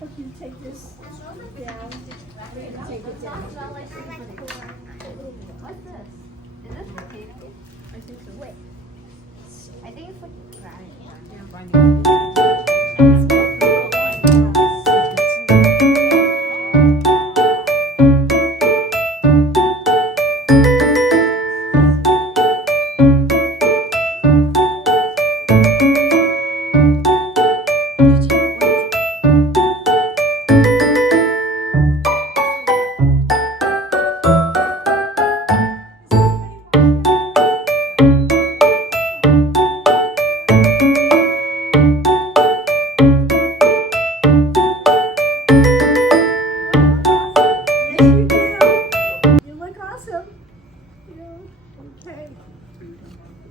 Hope you take this down. Take it down. What's this? Is this for cake? I think so. Wait. I think it's for brownie.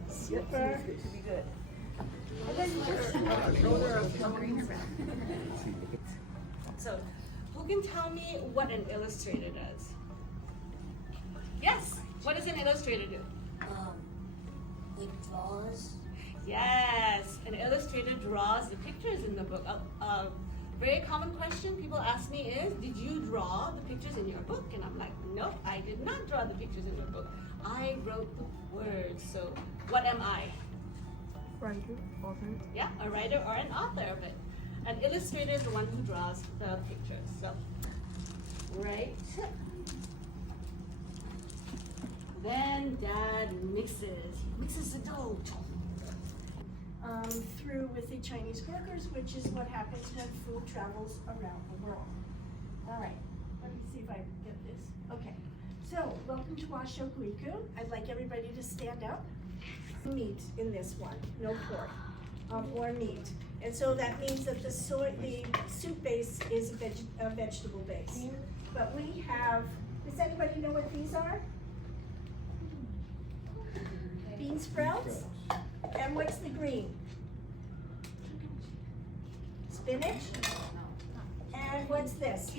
Super. So, who can tell me what an illustrator does? Yes. What does an illustrator do? It draws. Yes, an illustrator draws the pictures in the book. A very common question people ask me is, did you draw the pictures in your book? And I'm like, nope, I did not draw the pictures in your book. I wrote the words. So what am I? Writer, author. Yeah, a writer or an author of it. An illustrator is the one who draws the pictures. So, right. Then Dad mixes the dough. Through with the Chinese workers, which is what happens when food travels around the world. All right, let me see if I can get this. Okay, so welcome to Washokuiku. I'd like everybody to stand up. Meat in this one, no pork or meat. And so that means that the soup base is a vegetable base. But we have, does anybody know what these are? Bean sprouts? And what's the green? Spinach? And what's this?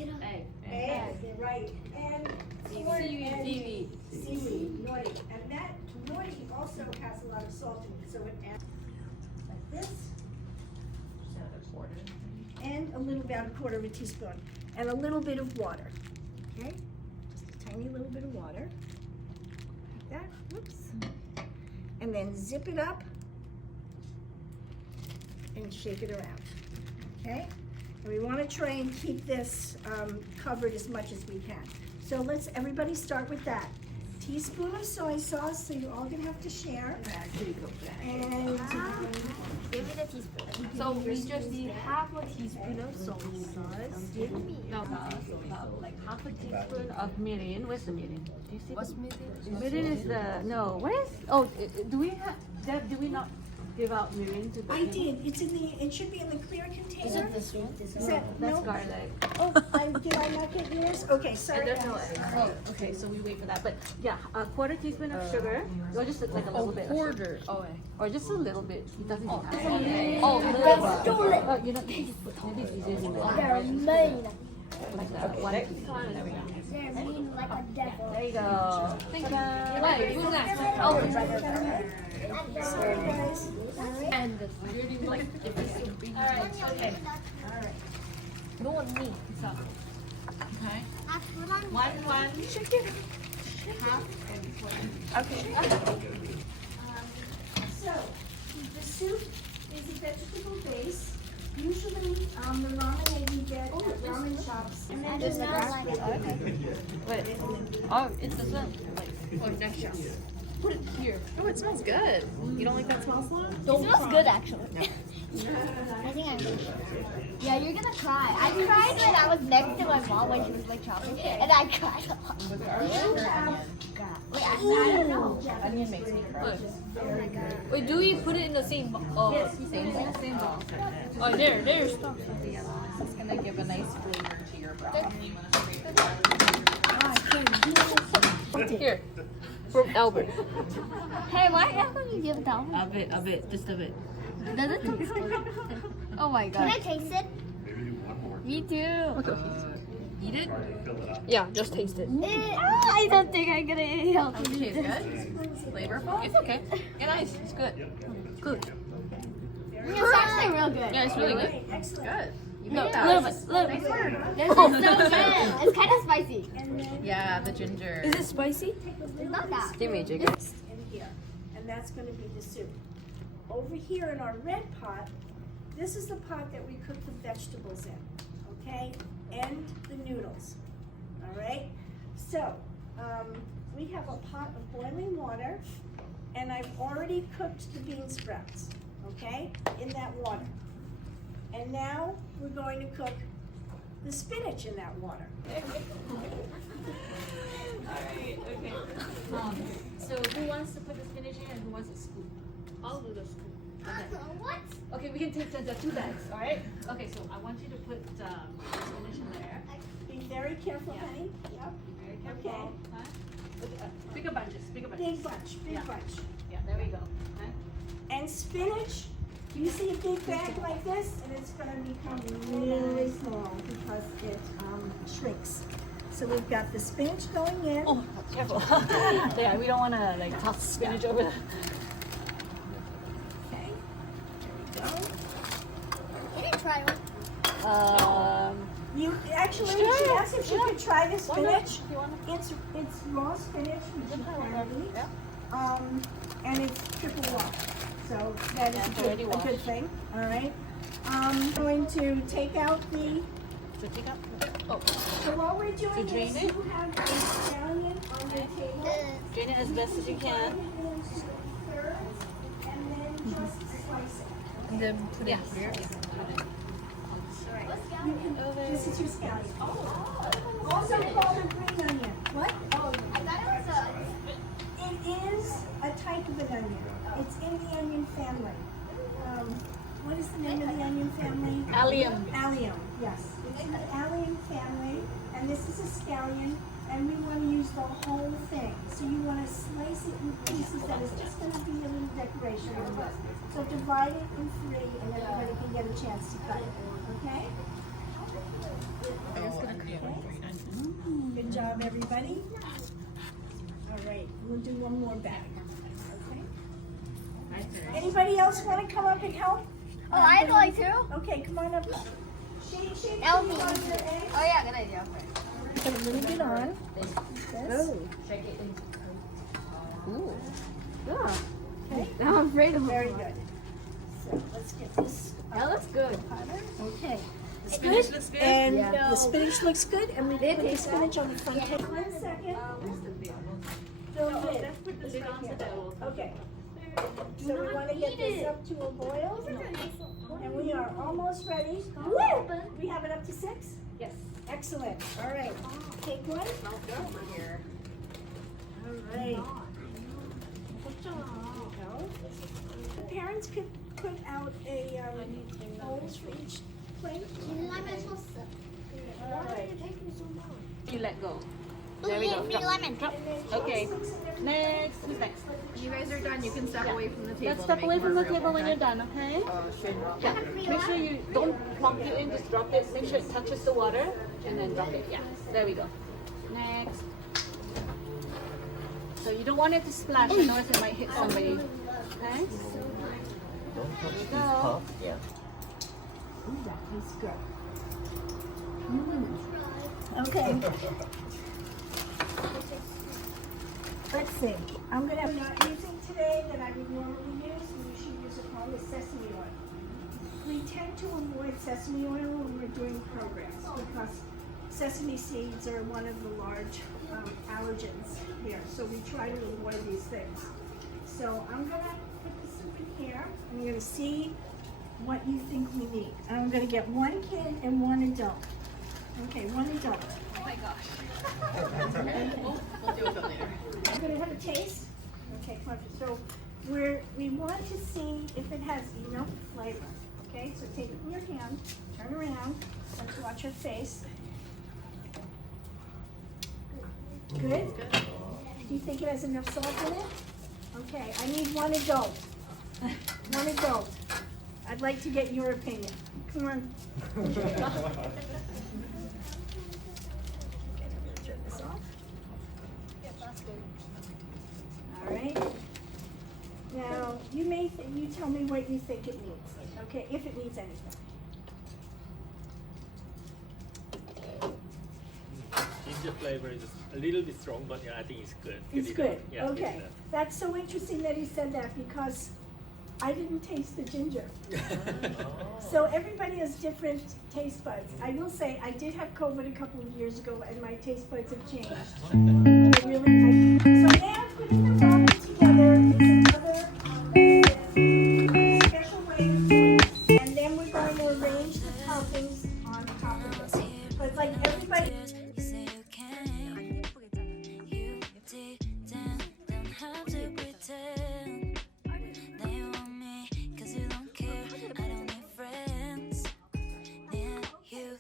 Egg, right. And corn and seaweed, nori. And that nori also has a lot of salt in it, so it adds like this. And a little, about a quarter of a teaspoon. And a little bit of water, okay? Just a tiny little bit of water. Like that, whoops. And then zip it up and shake it around, okay? And we want to try and keep this covered as much as we can. So let's everybody start with that. Teaspoon of soy sauce, so you're all gonna have to share. And Give me the teaspoon. So we just need half a teaspoon of soy sauce. No, like half a teaspoon of mirin. Where's the mirin? Do you see? What's mirin? Mirin is the, no, where is, oh, do we have, Deb, do we not give out mirin to the I did, it's in the, it should be in the clear container. Is it this one? Is that, That's no? garlic. Oh, did I not get yours? Okay, sorry. There's no, oh, okay, so we wait for that. But yeah, a quarter teaspoon of sugar, or just like a little bit. Quarter. Oh, Or just a little bit. It doesn't even have to. oh, Let's do it. Oh, you know, maybe it's easier to do They're mean. like that. One teaspoon. There we go. They're mean like a devil. There you go. Thank you. Wait, who's next? Sorry, guys. And like, if it's so big. Alright, okay. No one me. So, Okay. one, half, and quarter. Okay. So, the soup is a vegetable base. Usually, the ramen that you get at ramen shops. And then Just there's like Wait. Oh, it's this one. Oh, next shot. Put it here. Oh, it smells good. You don't like that smell, Sloan? It smells good, actually. I think I'm gonna. Yeah, you're gonna cry. I cried when I was next to my mom when she was like chopping, and I cried a lot. Wait, I don't know. Onion makes me cry. Wait, do we put it in the same bowl? Same bowl. Oh, there's stuff. It's gonna give a nice flavor to your broth. Here. From Albert. Hey, why haven't you given that one? A bit, just a bit. Does it taste good? Oh my Can god. I taste it? Me too. Eat it? Yeah, just taste it. I don't think I'm gonna eat it. Okay, it's good. Flavorful? It's okay. Yeah, nice. It's good. Good. It's actually real good. Yeah, it's really good. Excellent. Good. No, Yeah. a little bit. This is so good. It's kind of spicy. And then Yeah, the ginger. Is it spicy? take a little It's not that. Give me a jigger. mix in here, and that's going to be the soup. Over here in our red pot, this is the pot that we cook the vegetables in, okay? And the noodles, all right? So, we have a pot of boiling water, and I've already cooked the bean sprouts, okay, in that water. And now we're going to cook the spinach in that water. Alright, okay. So who wants to put the spinach in and who wants a scoop? I'll do the scoop. Okay. What? Okay, we can take the 2 bags, alright? Okay, so I want you to put the spinach in there. Be very careful, Yeah. honey. Yep. Be very careful. Okay. Huh? Bigger bunches, bigger bunches. Big bunch, big Yeah. bunch. Yeah, there we go. Huh? And spinach, you see a big bag like this, and it's gonna become really small because it shrinks. So we've got the spinach going in. Oh, careful. Yeah, we don't want to like toss spinach over the. Okay, there we I didn't try one. go. You, actually, she Sure, asked if she yeah. could try the Why not? spinach. You wanna? It's raw spinach, which you can eat. Yeah. And it's triple washed, so that is Yeah, a it's good, already a good washed. thing, all right? I'm going to take out the, So take out. Oh, so while we're doing drain this, it? you have a scallion on your table. drain it as best as you can. Divide it into thirds, and then just slice it. And then put Yes. it here. This is your scallion. Also called a green onion. What? Oh, I thought it was it is a type of an onion. It's in the onion family. What is the name of the onion family? Allium. Allium, yes. It's in the allium family, and this is a scallion, and we want to use the whole thing. So you want to slice it in pieces that is just going to be a little decoration on this. So divide it in 3, and everybody can get a chance to cut it, okay? Good job, everybody. All right, we'll do one more bag. Okay. Anybody else want to come up and help? Oh, I'd like to. Okay, come on up. Shake That the would be on your egg. Oh yeah, good idea. Put a little bit on. This. Ooh. Okay, Now I'm afraid of very good. So let's get this. That looks good. Okay. The spinach looks good? And Yeah. the spinach looks good, and we put the spinach on the front table. 1 second. The lid. Let's put the lid on so that will. Okay. So we want to get this up to a boil, and we are almost ready. Woo! We have it up to 6? Yes. Excellent. All right. Take one. I'll go over here. All right. The parents could put out a bowls for each plate. All right. You let go. There There we go. Free Drop. lemon. Drop. Okay. Next. Who's next? When you guys are done, you can step away from the table. Let's to step make away from more the room, table when okay? you're done, okay? Yeah. Make sure you don't plonk it in, just drop it. Make sure it touches the water and then drop it. Yeah. There we go. Next. So you don't want it to splash, otherwise it might hit somebody. Okay? There we go. Ooh, that tastes good. Okay. Let's see. I'm gonna not using today that I would normally use, and you should use it on the sesame oil. We tend to avoid sesame oil when we're doing programs because sesame seeds are one of the large allergens here, so we try to avoid these things. So I'm gonna put the soup in here, and I'm gonna see what you think we need. And I'm gonna get 1 kid and 1 adult. Okay, 1 adult. Oh my gosh. We'll deal with it later. I'm gonna have a taste. Okay, come on. So we want to see if it has enough flavor. Okay, so take it in your hand, turn around, let's watch her face. Good? Do you think it has enough salt in it? Okay, I need 1 adult. 1 adult. I'd like to get your opinion. Come on. Okay, I'm gonna turn this off. All right. Now, you tell me what you think it needs. Okay, if it needs anything. ginger flavor is a little bit strong, but yeah, I think it's good. It's enough. good, Yeah, okay. good That's so interesting that he said that because I didn't taste the ginger. enough. So everybody has different taste buds. I will say, I did have COVID a couple of years ago and my taste buds have changed. So now putting the ramen together is another special way of doing it. And then we're going to arrange the toppings on top of it. But like everybody. You say you can. You didn't have to pretend that you want me, 'cause you don't care. I don't need friends near you.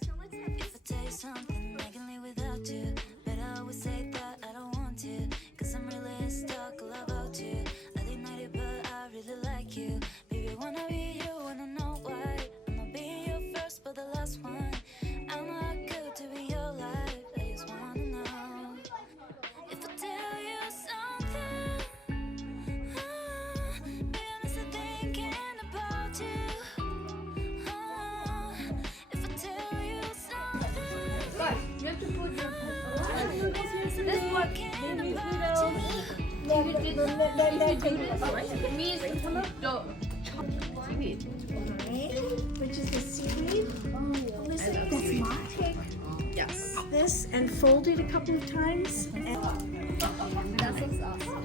If I tell you something, I can live without you. But I always say that I don't want to, 'cause I'm really stuck all about you. I denied it, but I really like you. Baby, I wanna be you, wanna know why. I'm not being your first, but the last one. I'm not good to be your life. I just wanna know if I tell you something. Baby, I'm still thinking about you. If I tell you something. Guys, you have to put your This one can about you. means the seaweed. Which is the seaweed. Melissa, you take Yes. this and fold it a couple of times. And That looks awesome.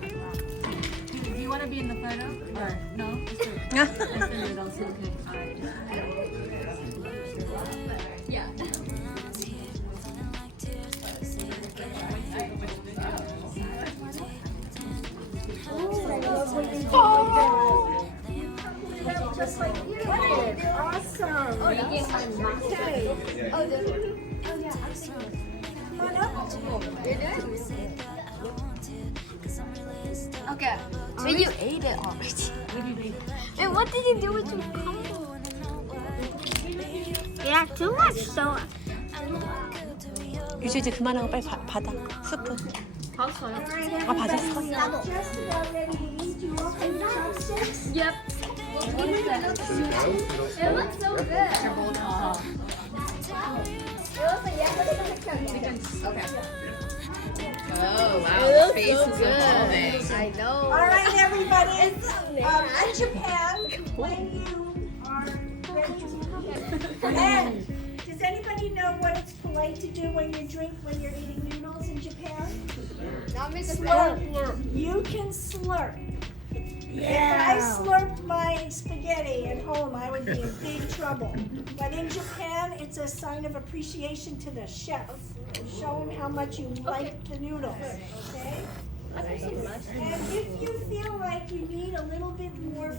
Do you want to be in the photo? Or no? Yeah. just like you did. Awesome. Okay. Oh, this one. Come on up. Okay. But you ate it already. And what did you do with your combo? Yeah, too much soda. 이제 그만하고 빨리 받아. 스프. 봤어요. 아, 받았어? Just about ready to eat. You want some chopsticks? Yep. It looks so good. It looks like, yeah, look at the picture. Okay. Oh, wow. It looks Face so is good. evolving. I know. All right, everybody. In Japan, when you are ready to and does anybody know what it's polite to do when you're eating noodles in Japan? Not make a Slurp. You can slurp. If I slurped my spaghetti at home, I would be in big trouble. But in Japan, it's a sign of appreciation to the chef. Show him how much you like the noodles. Okay? And if you feel like you need a little bit more.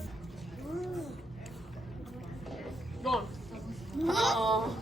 Go on.